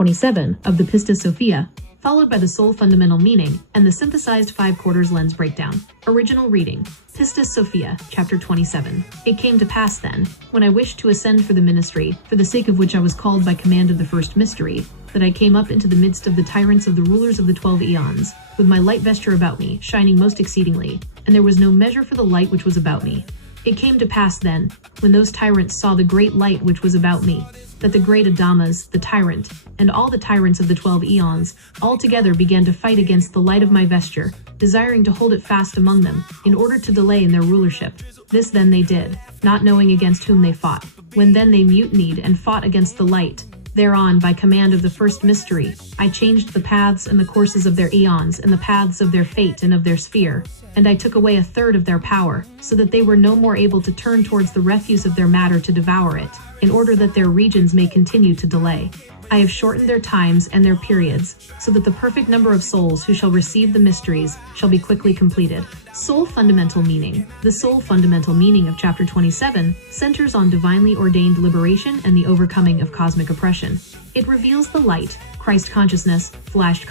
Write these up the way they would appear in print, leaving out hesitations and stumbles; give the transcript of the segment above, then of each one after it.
27 of the Pistis Sophia, followed by the soul fundamental meaning and the synthesized 5/4 lens breakdown. Original reading, Pistis Sophia, chapter 27. It came to pass then, when I wished to ascend for the ministry, for the sake of which I was called by command of the first mystery, that I came up into the midst of the tyrants of the rulers of the 12 eons, with my light vesture about me, shining most exceedingly, and there was no measure for the light which was about me. It came to pass then, when those tyrants saw the great light which was about me, that the great Adamas, the tyrant, and all the tyrants of the 12 eons, all together began to fight against the light of my vesture, desiring to hold it fast among them, in order to delay in their rulership. This then they did, not knowing against whom they fought. When then they mutinied and fought against the light, thereon, by command of the first mystery, I changed the paths and the courses of their eons and the paths of their fate and of their sphere, and I took away 1/3 of their power, so that they were no more able to turn towards the refuse of their matter to devour it, in order that their regions may continue to delay. I have shortened their times and their periods, so that the perfect number of souls who shall receive the mysteries shall be quickly completed. Soul fundamental meaning. The soul fundamental meaning of chapter 27 centers on divinely ordained liberation and the overcoming of cosmic oppression. It reveals the light, Christ consciousness, flash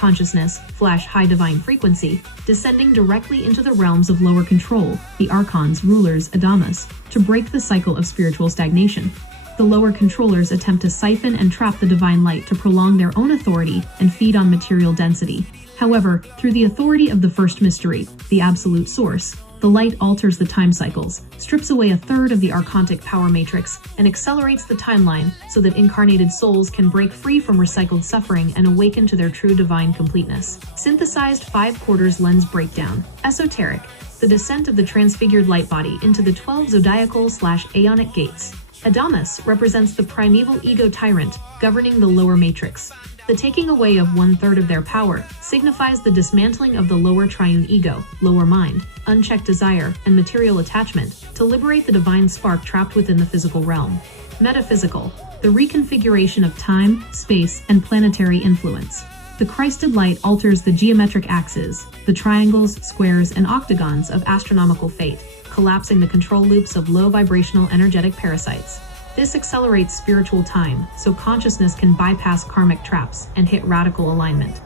high divine frequency, descending directly into the realms of lower control, the archons, rulers, Adamas, to break the cycle of spiritual stagnation. The lower controllers attempt to siphon and trap the divine light to prolong their own authority and feed on material density. However, through the authority of the first mystery, the absolute source, the light alters the time cycles, strips away 1/3 of the archontic power matrix, and accelerates the timeline so that incarnated souls can break free from recycled suffering and awaken to their true divine completeness. Synthesized 5/4 lens breakdown. Esoteric. The descent of the transfigured light body into the 12 zodiacal/aeonic gates. Adamas represents the primeval ego tyrant, governing the lower matrix. The taking away of 1/3 of their power signifies the dismantling of the lower triune ego, lower mind, unchecked desire, and material attachment, to liberate the divine spark trapped within the physical realm. Metaphysical. The reconfiguration of time, space, and planetary influence. The Christed light alters the geometric axes, the triangles, squares, and octagons of astronomical fate, collapsing the control loops of low vibrational energetic parasites. This accelerates spiritual time, so consciousness can bypass karmic traps and hit radical alignment.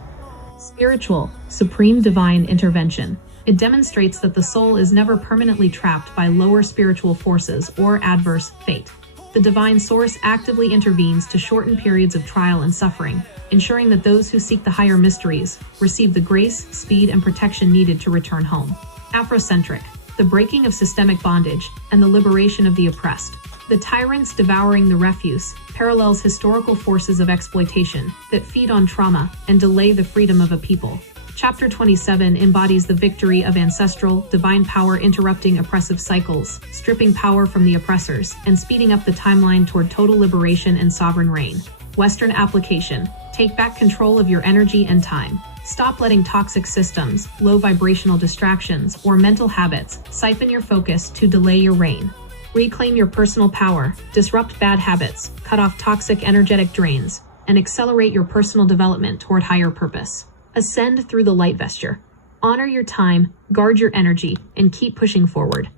Spiritual, supreme divine intervention. It demonstrates that the soul is never permanently trapped by lower spiritual forces or adverse fate. The divine source actively intervenes to shorten periods of trial and suffering, ensuring that those who seek the higher mysteries receive the grace, speed, and protection needed to return home. Afrocentric. The breaking of systemic bondage and the liberation of the oppressed. The tyrants devouring the refuse parallels historical forces of exploitation that feed on trauma and delay the freedom of a people. Chapter 27 embodies the victory of ancestral, divine power interrupting oppressive cycles, stripping power from the oppressors, and speeding up the timeline toward total liberation and sovereign reign. Western application. Take back control of your energy and time. Stop letting toxic systems, low vibrational distractions, or mental habits siphon your focus to delay your reign. Reclaim your personal power, disrupt bad habits, cut off toxic energetic drains, and accelerate your personal development toward higher purpose. Ascend through the light vesture. Honor your time, guard your energy, and keep pushing forward.